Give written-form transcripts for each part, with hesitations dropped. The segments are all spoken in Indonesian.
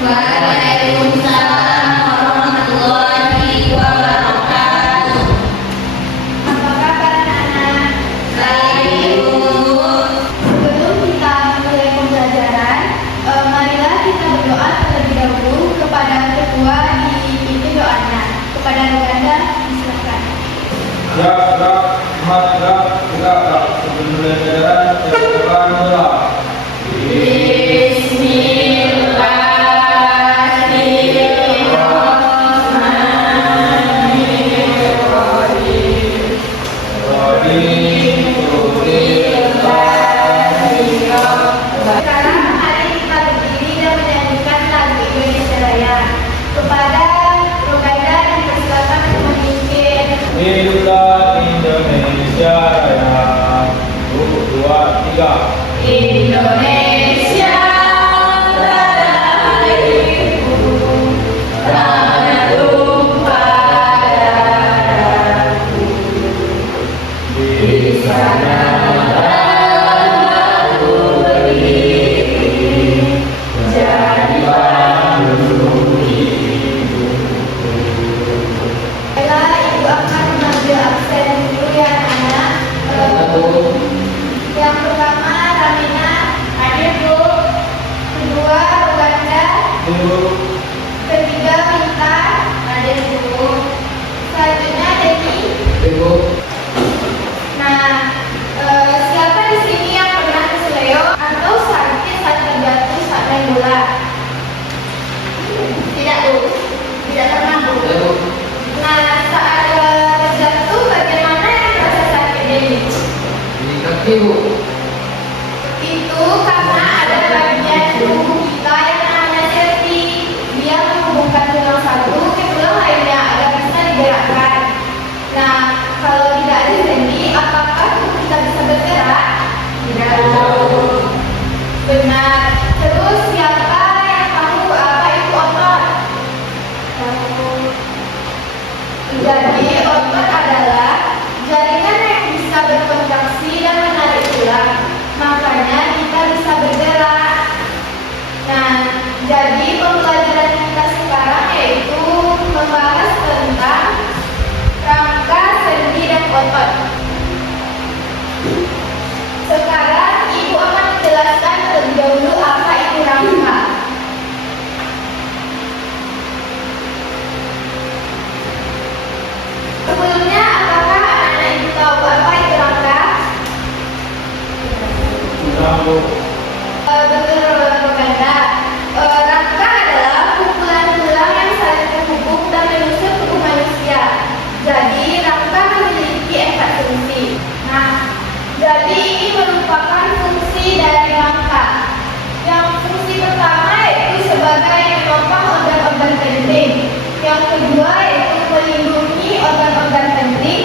Waalaikumsalam warahmatullahi wabarakatuh. Apa kabar anak-anak? Baik, Bu. Sebelum kita mulai pembelajaran, marilah kita berdoa terlebih dahulu kepada ketua di pimpin doanya. Kepada Roganda, silakan. Ya, sebelum mulai pelajaran, kita berdoa. Sekarang mari kita berdiri dan menyanyikan lagu Indonesia Raya. Kepada Roganda dipersilakan untuk memimpin. Hiduplah Indonesia Raya. 1, 2, 3. Indonesia tanah airku, tanah tumpah darahku. Di sana aku berdiri, jadi pandu hidupku. Baiklah, Ibu akan mengambil absen dulu ya anak. Yang pertama Ramina, hadir Bu. Kedua Roganda, ketiga Minta, hadir Bu. Selanjutnya Devi. Nah, siapa di sini yang pernah keseleo atau sakit saat terjatuh saat main bola? Tidak Bu, tidak pernah Bu. Nah, saat terjatuh bagaimana yang terasa sakit Devi? Itu karena ada bagian tubuh kita yang namanya safety. Dia menghubungkan tulang satu ke tulang lainnya agar bisa digerakkan. Nah, kalau tidak ada sendi, apakah tubuh kita bisa bergerak? Tidak. Benar. Terus siapa yang tahu apa itu otot? Jadi otot adalah jaringan yang bisa berkontraksi dan menarik tulang. Makanya kita bisa bergerak. Nah, jadi pembelajaran kita sekarang yaitu membahas tentang rangka, sendi, dan otot. Sekarang Ibu akan menjelaskan terlebih dahulu apa itu rangka. Sebelumnya, apakah anak-anak Ibu tahu apa itu rangka? Betul Roganda. Rangka adalah kumpulan tulang yang saling terhubung dan menyusun tubuh manusia. Jadi rangka memiliki 4 fungsi. Nah, jadi ini merupakan fungsi dari rangka. Yang fungsi pertama yaitu sebagai menopang organ-organ penting. Yang kedua yaitu melindungi organ-organ penting.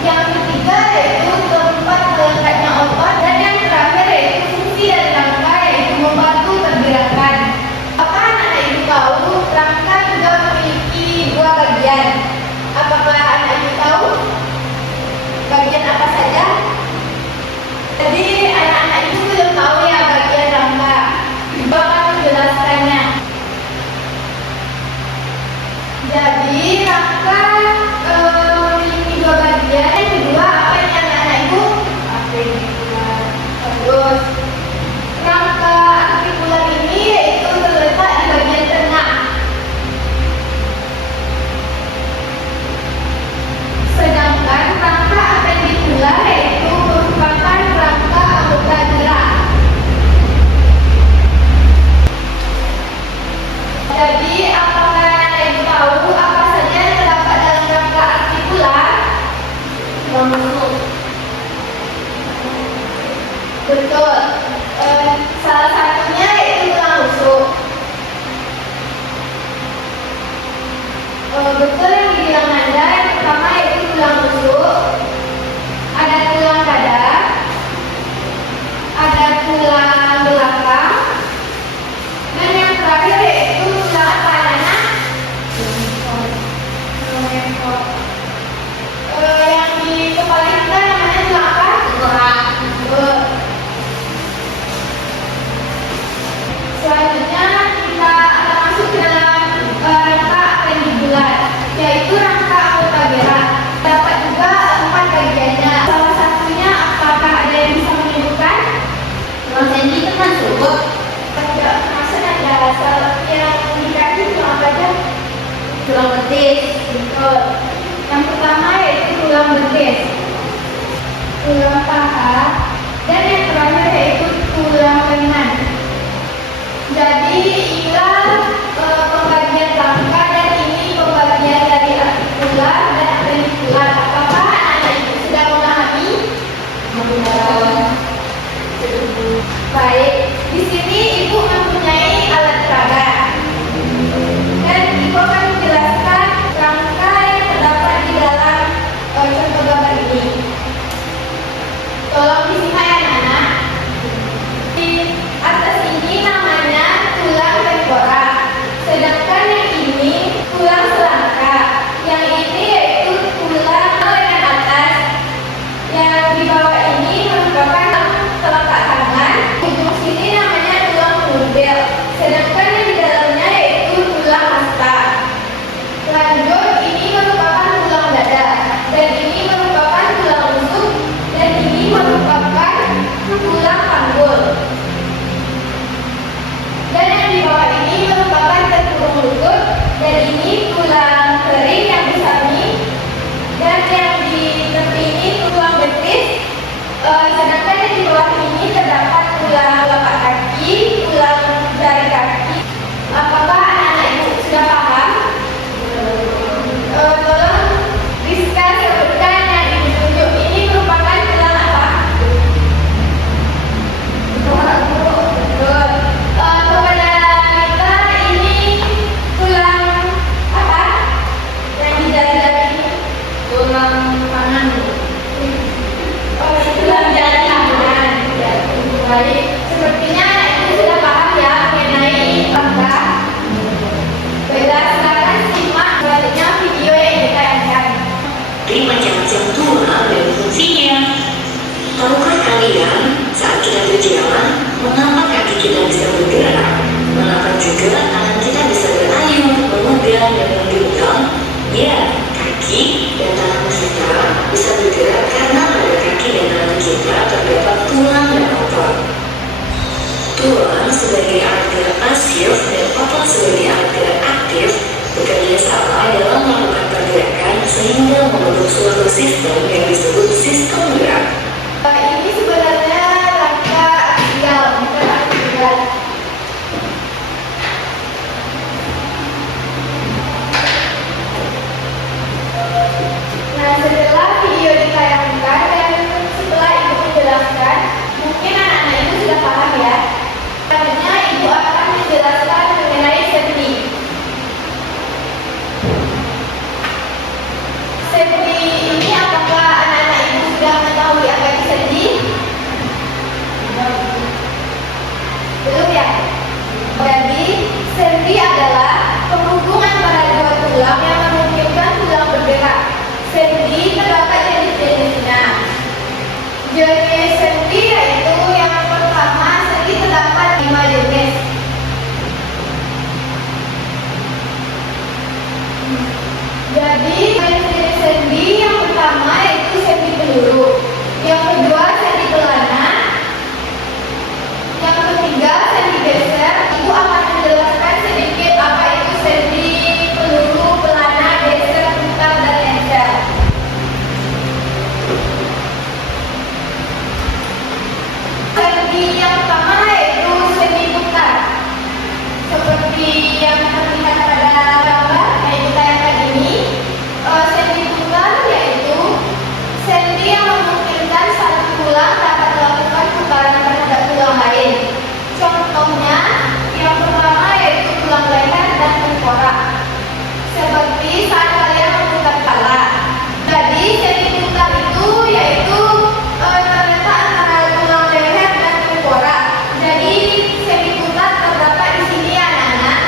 Yang ketiga yaitu tempat melekatnya otot, dan yang terakhir yaitu fungsi dari rangka yaitu membantu pergerakan. Apakah anak-anak Ibu tahu rangka juga memiliki 2 bagian? Apakah anak Ibu tahu bagian apa saja? Jadi anak-anak Ibu belum tahu ya bagian rangka. Ibu akan menjelaskannya. Jadi rangka memiliki 2 bagian. Yang kedua apa ini anak-anak Ibu? Artikular. Terus rangka artikular ini yaitu terletak di bagian tengah. Sedangkan rangka apendikular yaitu merupakan rangka anggota gerak. Jadi apakah anak Ibu tahu apa saja yang terdapat dalam rangka artikular? Betul. Salah satunya yaitu tulang rusuk. Betul yang dibilang Nanda. Yang pertama yaitu tulang rusuk. Ada tulang dada. Ada tulang belakang. Dan yang terakhir yaitu tulang apa anak-anak? Lempor. Yang di kepala kita namanya tulang apa? Selanjutnya tulang betis. Betul. Yang pertama yaitu tulang betis, tulang paha, dan yang terakhir yaitu tulang lengan. Jadi inilah pembagian rangka dan ini pembagian dari artikular dan apendikular. Apakah anak-anak ibu sudah memahami? Baik, di sini ibu mempunyai alat peraga dan ibu akan menjelaskan rangka yang terdapat di dalam contoh gambar ini. Tolong disimak ya anak-anak. Di atas ini namanya tulang tengkorak, sedangkan yang ini tulang selangka. Yang ini yaitu tulang lengan atas. Yang di bawah ini merupakan telapak tangan. Ujung sini namanya tulang mundur, sedangkan yang di dalamnya yaitu tulang hasta. Lanjut, ini merupakan tulang dada, dan ini merupakan tulang rusuk, dan ini merupakan tulang panggul. Dan yang di bawah ini merupakan tempurung lutut, dan ini tulang kering yang besar ini, dan yang di tepi ini tulang betis. Sedangkan yang di bawah ini terdapat tulang telapak kaki, tulang jari kaki. Apakah anak-anak ibu sudah paham? Tolong Rizka sebutkan yang ditunjuk ini merupakan tulang apa? Betul. Kepada kita ini tulang apa? Yang di jari-jari ini? Tulang tangan. Oh, tulang jari tangan. Baik, sepertinya anak ibu sudah paham ya mengenai rangka. Baiklah, silakan simak selanjutnya video yang ditayangkan. Dari macam-macam tulang dan fungsinya. Tahukah kalian saat kita berjalan, mengapa kaki kita bisa bergerak? Mengapa juga tangan kita bisa berayun, memegang dan menggenggam? Ya, kaki dan tangan kita bisa bergerak karena pada kaki dan tangan kita terdapat tulang dan otot. Tulang sebagai alat gerak pasif dan otot sebagai alat gerak aktif bekerja sama dalam melakukan pergerakan sehingga membentuk suatu sistem yang disebut sistem gerak. Ini sebenarnya rangka aksial, bukan aksial. Nah, setelah video ditayangkan dan setelah ibu menjelaskan, mungkin anak-anak ibu sudah paham ya. Selanjutnya ibu akan menjelaskan mengenai sendi. Sendi ini apakah anak-anak ibu sudah mengetahui apa itu sendi? Belum ya? Jadi, sendi adalah penghubung antara dua tulang yang memungkinkan tulang bergerak. Sendi terdapat jenis-jenisnya. Jenis sendi yaitu yang pertama, sendi terdapat 5 jenis. Jadi, jenis sendi yang pertama yaitu sendi peluru. Yang kedua, sendi pelana. Yang ketiga, sendi geser. Ibu akan menjelaskan sedikit apa itu sendi peluru, pelana, geser, putar, dan nempel. Sendi yang pertama yaitu sendi putar. Seperti yang terlihat pada gambar yang ditayangkan ini, sendi putar yaitu sendi yang memungkinkan satu tulang dapat melakukan putaran terhadap tulang lain. Contohnya, yang pertama yaitu tulang leher dan tengkorak. Seperti saat kalian memutar kepala. Jadi, sendi putar itu yaitu terletak antara tulang leher dan tengkorak. Jadi, sendi putar terdapat di sini ya anak-anak.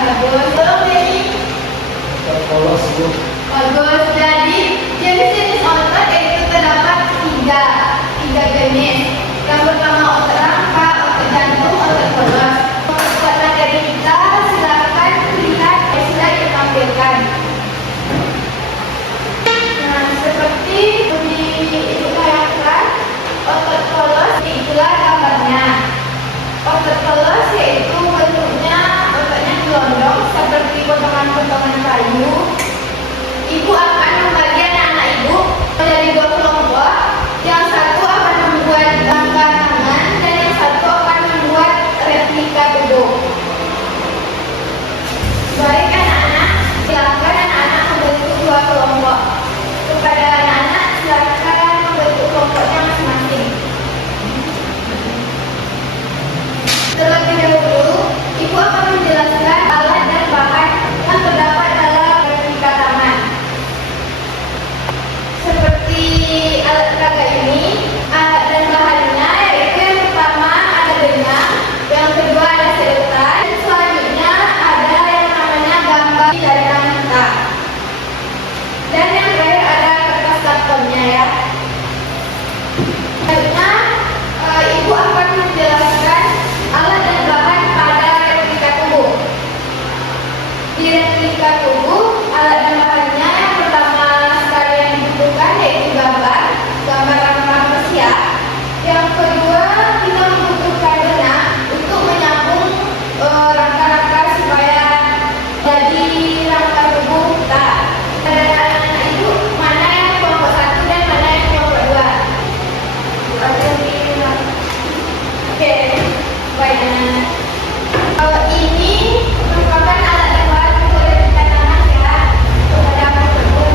Bagus. Tolong Denny. Polos Bu. Bagus. Jadi jenis-jenis otot itu terdapat tiga jenis. Yang pertama otot rangka, otot jantung, otot polos. Buat materi kita silakan lihat slide yang ditampilkan. Nah, seperti di ibu bayangkan, otot polos itulah gambarnya. Otot polos yaitu bentuknya ototnya gelondong seperti potongan-potongan kayu. Ibu akan membagi anak-anak ibu menjadi dua kelompok. Yang satu akan membuat langkah tangan dan yang satu akan membuat replika tubuh. Baik anak-anak, silakan anak-anak membentuk dua kelompok. Kepada anak-anak silakan membentuk kelompoknya masing-masing. Terlebih dahulu, ibu akan menjelaskan alat dan bahan yang terdapat dalam replika tangan. Seperti alat peraga ini, alat dan bahannya yaitu yang pertama ada benang, yang kedua ada sedotan, dan selanjutnya ada yang namanya gambar dari tangan kita. Dan yang terakhir ada kertas kartonnya ya. Selanjutnya, ibu akan menjelaskan alat dan bahan pada replika tubuh. Di replika tubuh, alat dan bahannya yang pertama sekali yang dibutuhkan yaitu gambar rangka manusia. Yang kedua, kita membutuhkan benang untuk menyambung rangka-rangka supaya jadi rangka tubuh kita. Dan anak-anak itu mana yang kelompok 1 dan mana yang kelompok 2? Oke, baik. Ini merupakan alat dan bahan untuk replika tangan ya. Kepada anak tersebut.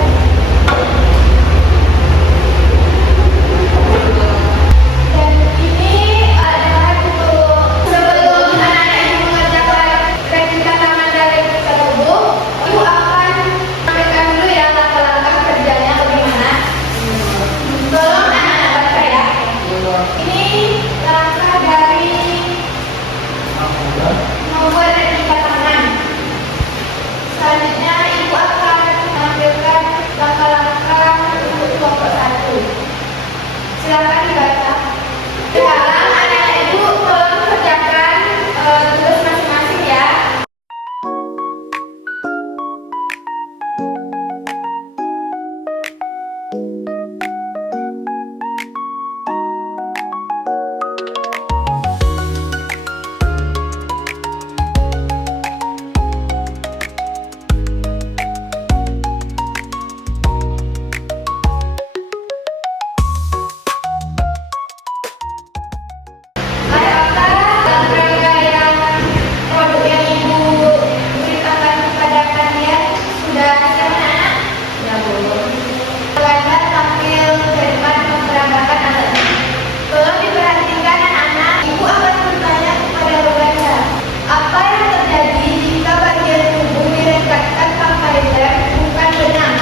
Dan ini alat dan bahan untuk sebelum anak-anak ibu mengerjakan replika tangan dan replika tubuh, ibu akan sampaikan dulu ya langkah-langkah kerjanya bagaimana. Tolong anak-anak baca ya. Ini langkah dari membuat replika tangan. Selanjutnya ibu akan menampilkan langkah-langkah untuk kelompok 1. Silakan dibaca. Sekarang anak-anak ibu tolong kerjakan tugas masing-masing ya. Apakah langkah yang produk yang ibu beritakan kepada kalian sudah siap anak? Ya belum. Anda tampil ke depan memperagakan alatnya. Tolong diperhatikan anak-anak. Ibu akan bertanya kepada Anda, apa yang terjadi jika bagian tubuh direkatkan tanpa rem bukan benang?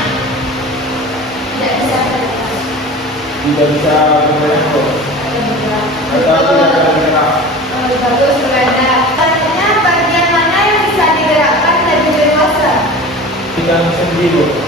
Tidak bisa terlihat. Tidak bisa bergerak Bu. Atau tidak bisa bergerak. Bagus, Anda. Selanjutnya bagian mana yang bisa digerakkan dan dewasa? Tidak sendiri Bu.